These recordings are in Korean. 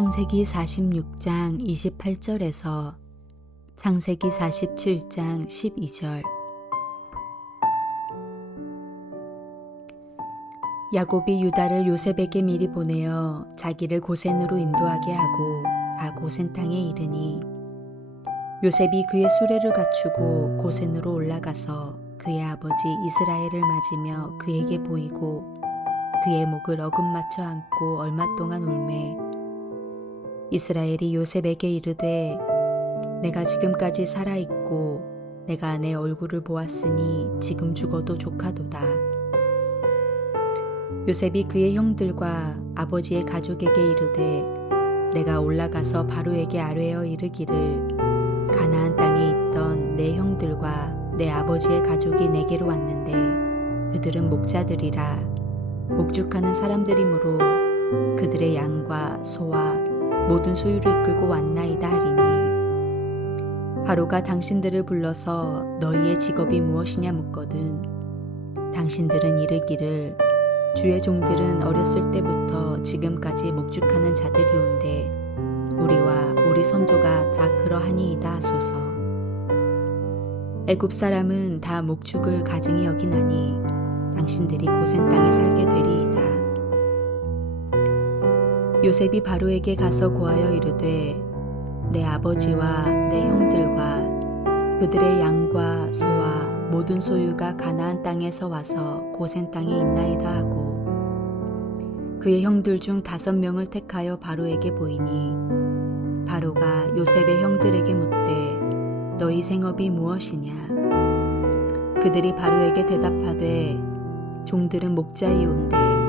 창세기 46장 28절에서 창세기 47장 12절. 야곱이 유다를 요셉에게 미리 보내어 자기를 고센으로 인도하게 하고 다 고센 땅에 이르니 요셉이 그의 수레를 갖추고 고센으로 올라가서 그의 아버지 이스라엘을 맞으며 그에게 보이고 그의 목을 어긋맞춰 안고 얼마 동안 울매 이스라엘이 요셉에게 이르되 내가 지금까지 살아있고 내가 내 얼굴을 보았으니 지금 죽어도 조카도다. 요셉이 그의 형들과 아버지의 가족에게 이르되 내가 올라가서 바로에게 아뢰어 이르기를 가나안 땅에 있던 내 형들과 내 아버지의 가족이 내게로 왔는데 그들은 목자들이라 목축하는 사람들이므로 그들의 양과 소와 모든 소유를 이끌고 왔나이다 하리니 바로가 당신들을 불러서 너희의 직업이 무엇이냐 묻거든 당신들은 이르기를 주의 종들은 어렸을 때부터 지금까지 목축하는 자들이온데 우리와 우리 선조가 다 그러하니이다 하소서. 애굽 사람은 다 목축을 가증히 여기나니 당신들이 고센 땅에 살게 되리이다. 요셉이 바로에게 가서 고하여 이르되 내 아버지와 내 형들과 그들의 양과 소와 모든 소유가 가나안 땅에서 와서 고센 땅에 있나이다 하고 그의 형들 중 5명을 택하여 바로에게 보이니 바로가 요셉의 형들에게 묻되 너희 생업이 무엇이냐 그들이 바로에게 대답하되 종들은 목자이온데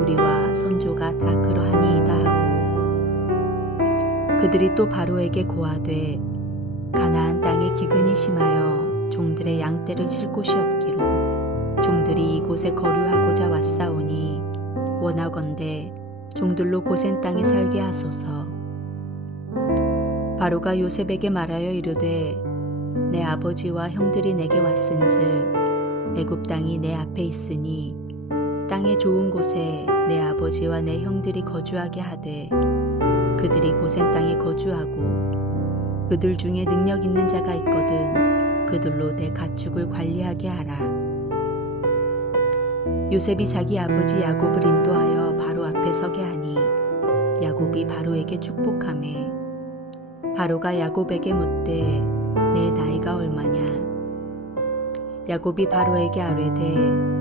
우리와 선조가 다 그러하니이다 하고 그들이 또 바로에게 고하되 가나안 땅에 기근이 심하여 종들의 양떼를 칠 곳이 없기로 종들이 이곳에 거류하고자 왔사오니 원하건대 종들로 고센 땅에 살게 하소서. 바로가 요셉에게 말하여 이르되 내 아버지와 형들이 내게 왔은즉 애굽 땅이 내 앞에 있으니 땅의 좋은 곳에 내 아버지와 내 형들이 거주하게 하되 그들이 고센 땅에 거주하고 그들 중에 능력 있는 자가 있거든 그들로 내 가축을 관리하게 하라. 요셉이 자기 아버지 야곱을 인도하여 바로 앞에 서게 하니 야곱이 바로에게 축복하매 바로가 야곱에게 묻되 내 나이가 얼마냐 야곱이 바로에게 아뢰되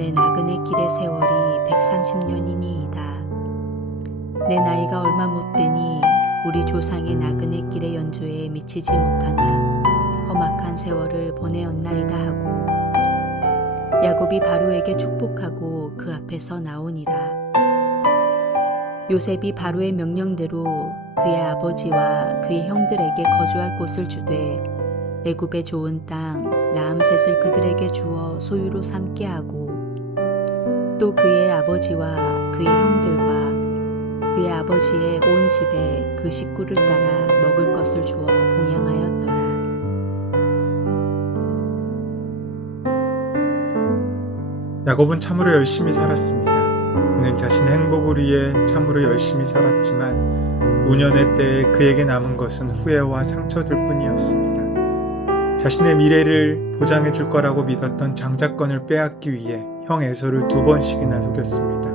내 나그네 길의 세월이 130년이니이다. 내 나이가 얼마 못되니 우리 조상의 나그네 길의 연조에 미치지 못하나 험악한 세월을 보내었나이다 하고 야곱이 바로에게 축복하고 그 앞에서 나오니라. 요셉이 바로의 명령대로 그의 아버지와 그의 형들에게 거주할 곳을 주되 애굽의 좋은 땅 라암셋을 그들에게 주어 소유로 삼게 하고 또 그의 아버지와 그의 형들과 그의 아버지의 온 집에 그 식구를 따라 먹을 것을 주어 봉양하였더라. 야곱은 참으로 열심히 살았습니다. 그는 자신의 행복을 위해 참으로 열심히 살았지만 노년의 때에 그에게 남은 것은 후회와 상처들 뿐이었습니다. 자신의 미래를 보장해 줄 거라고 믿었던 장자권을 빼앗기 위해 형 에서를 2번씩이나 속였습니다.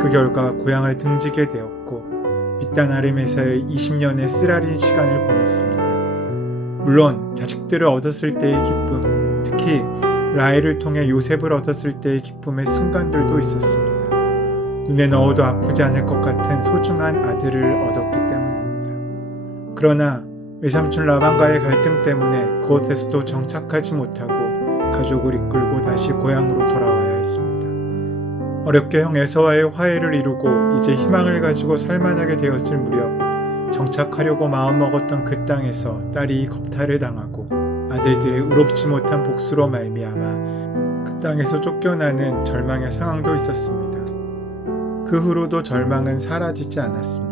그 결과 고향을 등지게 되었고 빛단 아름에서의 20년의 쓰라린 시간을 보냈습니다. 물론 자식들을 얻었을 때의 기쁨, 특히 라헬을 통해 요셉을 얻었을 때의 기쁨의 순간들도 있었습니다. 눈에 넣어도 아프지 않을 것 같은 소중한 아들을 얻었기 때문입니다. 그러나 외삼촌 라반과의 갈등 때문에 그곳에서도 정착하지 못하고 가족을 이끌고 다시 고향으로 돌아와야 했습니다. 어렵게 형 에서와의 화해를 이루고 이제 희망을 가지고 살만하게 되었을 무렵 정착하려고 마음먹었던 그 땅에서 딸이 겁탈을 당하고 아들들의 의롭지 못한 복수로 말미암아 그 땅에서 쫓겨나는 절망의 상황도 있었습니다. 그 후로도 절망은 사라지지 않았습니다.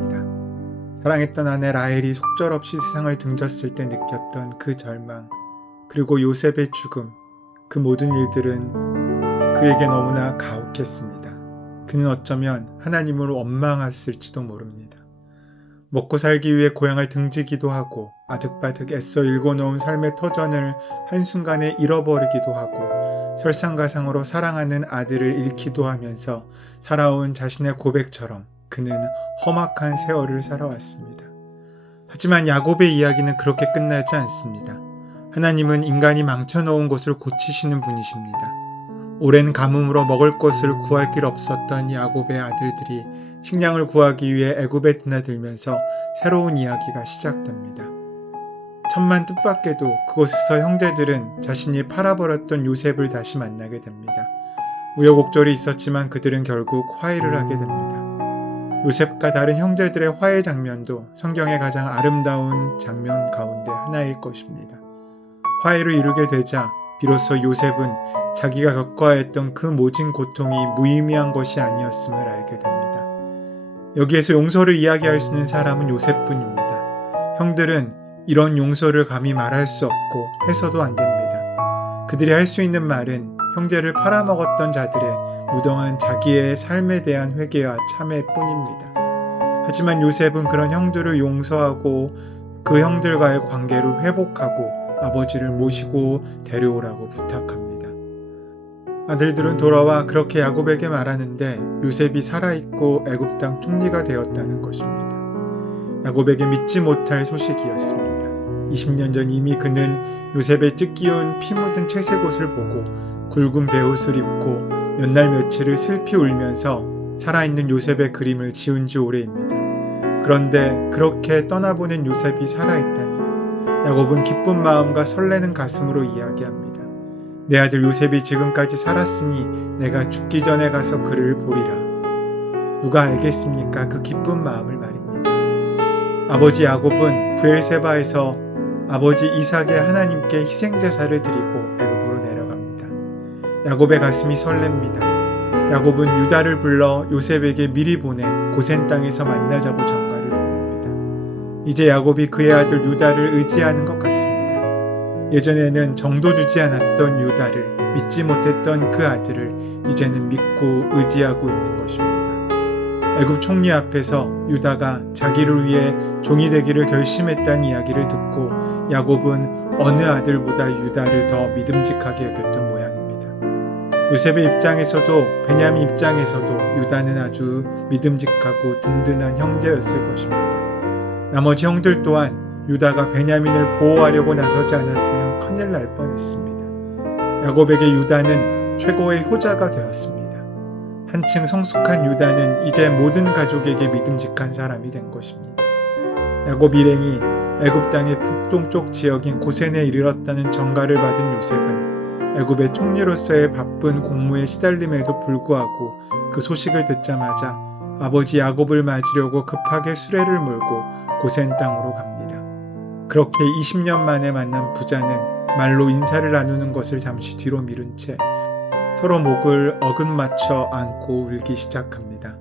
사랑했던 아내 라헬이 속절없이 세상을 등졌을 때 느꼈던 그 절망, 그리고 요셉의 죽음, 그 모든 일들은 그에게 너무나 가혹했습니다. 그는 어쩌면 하나님으로 원망했을지도 모릅니다. 먹고 살기 위해 고향을 등지기도 하고 아득바득 애써 일궈놓은 삶의 터전을 한순간에 잃어버리기도 하고 설상가상으로 사랑하는 아들을 잃기도 하면서 살아온 자신의 고백처럼 그는 험악한 세월을 살아왔습니다. 하지만 야곱의 이야기는 그렇게 끝나지 않습니다. 하나님은 인간이 망쳐놓은 것을 고치시는 분이십니다. 오랜 가뭄으로 먹을 것을 구할 길 없었던 야곱의 아들들이 식량을 구하기 위해 애굽에 드나들면서 새로운 이야기가 시작됩니다. 천만 뜻밖에도 그곳에서 형제들은 자신이 팔아버렸던 요셉을 다시 만나게 됩니다. 우여곡절이 있었지만 그들은 결국 화해를 하게 됩니다. 요셉과 다른 형제들의 화해 장면도 성경의 가장 아름다운 장면 가운데 하나일 것입니다. 화해를 이루게 되자 비로소 요셉은 자기가 겪어야 했던 그 모진 고통이 무의미한 것이 아니었음을 알게 됩니다. 여기에서 용서를 이야기할 수 있는 사람은 요셉뿐입니다. 형들은 이런 용서를 감히 말할 수 없고 해서도 안 됩니다. 그들이 할 수 있는 말은 형제를 팔아먹었던 자들의 무동한 자기의 삶에 대한 회개와 참회뿐입니다. 하지만 요셉은 그런 형들을 용서하고 그 형들과의 관계를 회복하고 아버지를 모시고 데려오라고 부탁합니다. 아들들은 돌아와 그렇게 야곱에게 말하는데 요셉이 살아있고 애굽 땅 총리가 되었다는 것입니다. 야곱에게 믿지 못할 소식이었습니다. 20년 전 이미 그는 요셉의 찢기운 피 묻은 채색 옷을 보고 굵은 베옷을 입고 몇 날 며칠을 슬피 울면서 살아있는 요셉의 그림을 지은 지 오래입니다. 그런데 그렇게 떠나보낸 요셉이 살아있다니 야곱은 기쁜 마음과 설레는 가슴으로 이야기합니다. 내 아들 요셉이 지금까지 살았으니 내가 죽기 전에 가서 그를 보리라. 누가 알겠습니까? 그 기쁜 마음을 말입니다. 아버지 야곱은 브엘세바에서 아버지 이삭의 하나님께 희생제사를 드리고 애굽으로 내려갑니다. 야곱의 가슴이 설렙니다. 야곱은 유다를 불러 요셉에게 미리 보내 고센 땅에서 만나자고 전가를 보냅니다. 이제 야곱이 그의 아들 유다를 의지하는 것 같습니다. 예전에는 정도 주지 않았던 유다를, 믿지 못했던 그 아들을 이제는 믿고 의지하고 있는 것입니다. 애굽 총리 앞에서 유다가 자기를 위해 종이 되기를 결심했다는 이야기를 듣고 야곱은 어느 아들보다 유다를 더 믿음직하게 여겼던 모양입니다. 요셉의 입장에서도 베냐민 입장에서도 유다는 아주 믿음직하고 든든한 형제였을 것입니다. 나머지 형들 또한 유다가 베냐민을 보호하려고 나서지 않았으면 큰일 날 뻔했습니다. 야곱에게 유다는 최고의 효자가 되었습니다. 한층 성숙한 유다는 이제 모든 가족에게 믿음직한 사람이 된 것입니다. 야곱 일행이 애굽 땅의 북동쪽 지역인 고센에 이르렀다는 전가를 받은 요셉은 애굽의 총리로서의 바쁜 공무에 시달림에도 불구하고 그 소식을 듣자마자 아버지 야곱을 맞으려고 급하게 수레를 몰고 고센 땅으로 갑니다. 그렇게 20년 만에 만난 부자는 말로 인사를 나누는 것을 잠시 뒤로 미룬 채 서로 목을 어긋맞춰 안고 울기 시작합니다.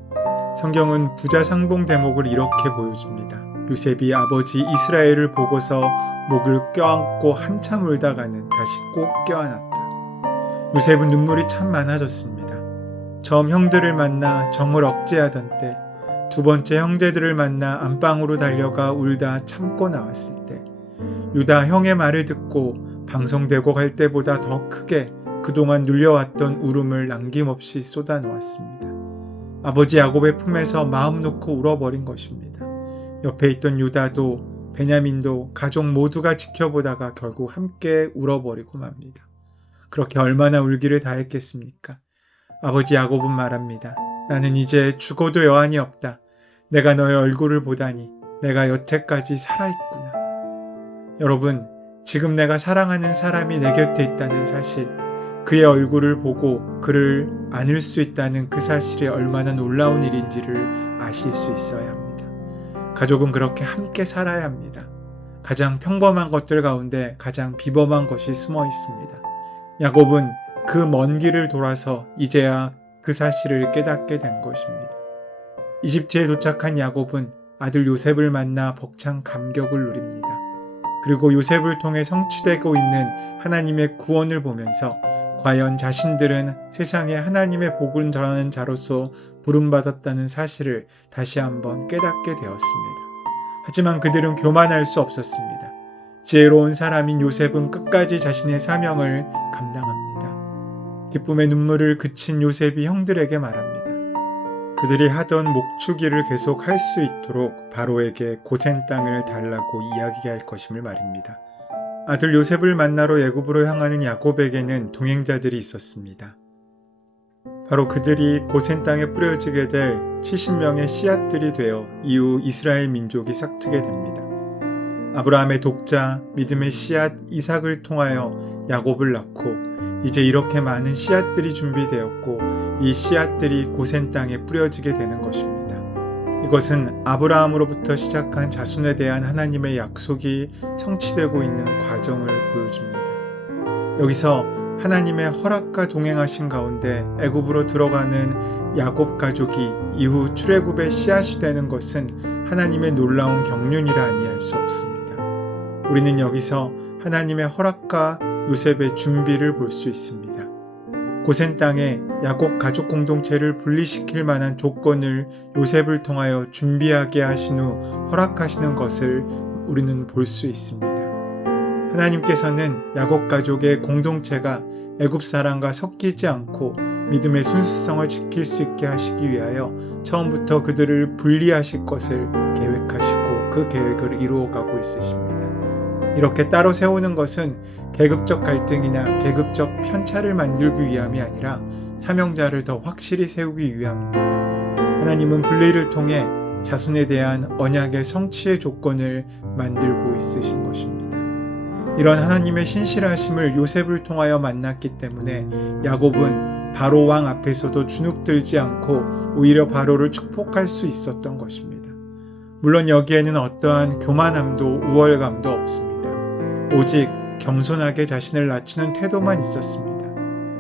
성경은 부자 상봉 대목을 이렇게 보여줍니다. 요셉이 아버지 이스라엘을 보고서 목을 껴안고 한참 울다가는 다시 꼭 껴안았다. 요셉은 눈물이 참 많아졌습니다. 처음 형들을 만나 정을 억제하던 때, 두 번째 형제들을 만나 안방으로 달려가 울다 참고 나왔을 때, 유다 형의 말을 듣고 방송되고 갈 때보다 더 크게 그동안 눌려왔던 울음을 남김없이 쏟아놓았습니다. 아버지 야곱의 품에서 마음 놓고 울어버린 것입니다. 옆에 있던 유다도 베냐민도 가족 모두가 지켜보다가 결국 함께 울어버리고 맙니다. 그렇게 얼마나 울기를 다했겠습니까? 아버지 야곱은 말합니다. 나는 이제 죽어도 여한이 없다. 내가 너의 얼굴을 보다니 내가 여태까지 살아있구나. 여러분, 지금 내가 사랑하는 사람이 내 곁에 있다는 사실, 그의 얼굴을 보고 그를 안을 수 있다는 그 사실이 얼마나 놀라운 일인지를 아실 수 있어야 합니다. 가족은 그렇게 함께 살아야 합니다. 가장 평범한 것들 가운데 가장 비범한 것이 숨어 있습니다. 야곱은 그 먼 길을 돌아서 이제야 그 사실을 깨닫게 된 것입니다. 이집트에 도착한 야곱은 아들 요셉을 만나 벅찬 감격을 누립니다. 그리고 요셉을 통해 성취되고 있는 하나님의 구원을 보면서 과연 자신들은 세상에 하나님의 복을 전하는 자로서 부름받았다는 사실을 다시 한번 깨닫게 되었습니다. 하지만 그들은 교만할 수 없었습니다. 지혜로운 사람인 요셉은 끝까지 자신의 사명을 감당합니다. 기쁨의 눈물을 그친 요셉이 형들에게 말합니다. 그들이 하던 목축일을 계속 할 수 있도록 바로에게 고센 땅을 달라고 이야기할 것임을 말입니다. 아들 요셉을 만나러 애굽으로 향하는 야곱에게는 동행자들이 있었습니다. 바로 그들이 고센 땅에 뿌려지게 될 70명의 씨앗들이 되어 이후 이스라엘 민족이 싹트게 됩니다. 아브라함의 독자, 믿음의 씨앗 이삭을 통하여 야곱을 낳고 이제 이렇게 많은 씨앗들이 준비되었고 이 씨앗들이 고센 땅에 뿌려지게 되는 것입니다. 이것은 아브라함으로부터 시작한 자손에 대한 하나님의 약속이 성취되고 있는 과정을 보여줍니다. 여기서 하나님의 허락과 동행하신 가운데 애굽으로 들어가는 야곱 가족이 이후 출애굽의 씨앗이 되는 것은 하나님의 놀라운 경륜이라 아니할 수 없습니다. 우리는 여기서 하나님의 허락과 요셉의 준비를 볼 수 있습니다. 고센 땅에 야곱 가족 공동체를 분리시킬 만한 조건을 요셉을 통하여 준비하게 하신 후 허락하시는 것을 우리는 볼 수 있습니다. 하나님께서는 야곱 가족의 공동체가 애굽 사람과 섞이지 않고 믿음의 순수성을 지킬 수 있게 하시기 위하여 처음부터 그들을 분리하실 것을 계획하시고 그 계획을 이루어가고 있으십니다. 이렇게 따로 세우는 것은 계급적 갈등이나 계급적 편차를 만들기 위함이 아니라 사명자를 더 확실히 세우기 위함입니다. 하나님은 분리를 통해 자손에 대한 언약의 성취의 조건을 만들고 있으신 것입니다. 이런 하나님의 신실하심을 요셉을 통하여 만났기 때문에 야곱은 바로 왕 앞에서도 주눅들지 않고 오히려 바로를 축복할 수 있었던 것입니다. 물론 여기에는 어떠한 교만함도 우월감도 없습니다. 오직 겸손하게 자신을 낮추는 태도만 있었습니다.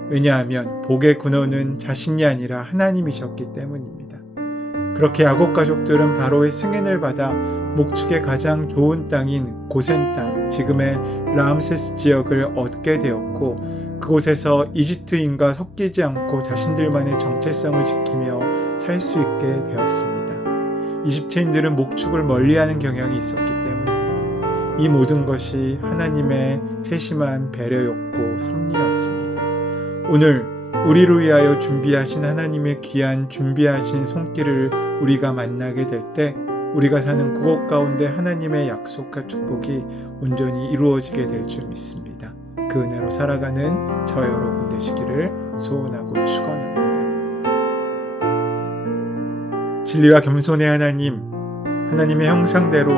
왜냐하면 복의 근원은 자신이 아니라 하나님이셨기 때문입니다. 그렇게 야곱 가족들은 바로의 승인을 받아 목축의 가장 좋은 땅인 고센 땅, 지금의 라암세스 지역을 얻게 되었고 그곳에서 이집트인과 섞이지 않고 자신들만의 정체성을 지키며 살 수 있게 되었습니다. 이집트인들은 목축을 멀리하는 경향이 있었기 때문입니다. 이 모든 것이 하나님의 세심한 배려였고 섭리였습니다. 오늘 우리를 위하여 준비하신 하나님의 귀한 준비하신 손길을 우리가 만나게 될 때 우리가 사는 그곳 가운데 하나님의 약속과 축복이 온전히 이루어지게 될 줄 믿습니다. 그 은혜로 살아가는 저 여러분 되시기를 소원하고 축원합니다. 진리와 겸손의 하나님, 하나님의 형상대로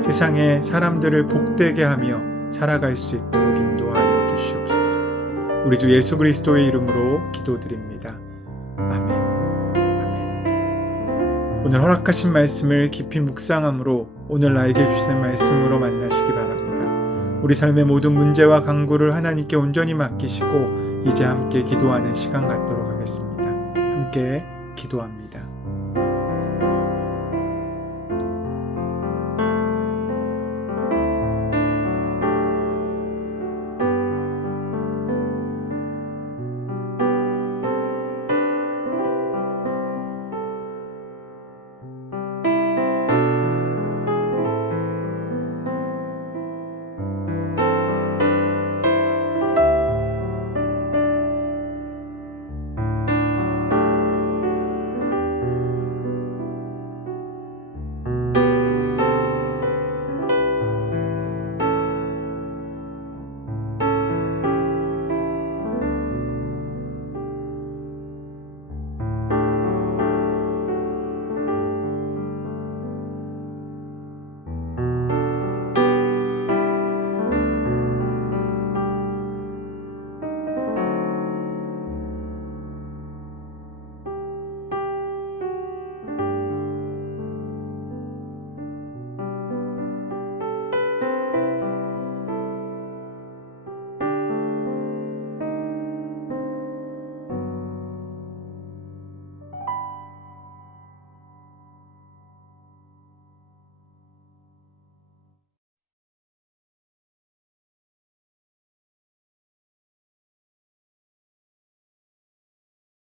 세상의 사람들을 복되게 하며 살아갈 수 있도록 인도하여 주시옵소서. 우리 주 예수 그리스도의 이름으로 기도드립니다. 아멘. 오늘 허락하신 말씀을 깊이 묵상함으로 오늘 나에게 주시는 말씀으로 만나시기 바랍니다. 우리 삶의 모든 문제와 간구를 하나님께 온전히 맡기시고 이제 함께 기도하는 시간 갖도록 하겠습니다. 함께 기도합니다.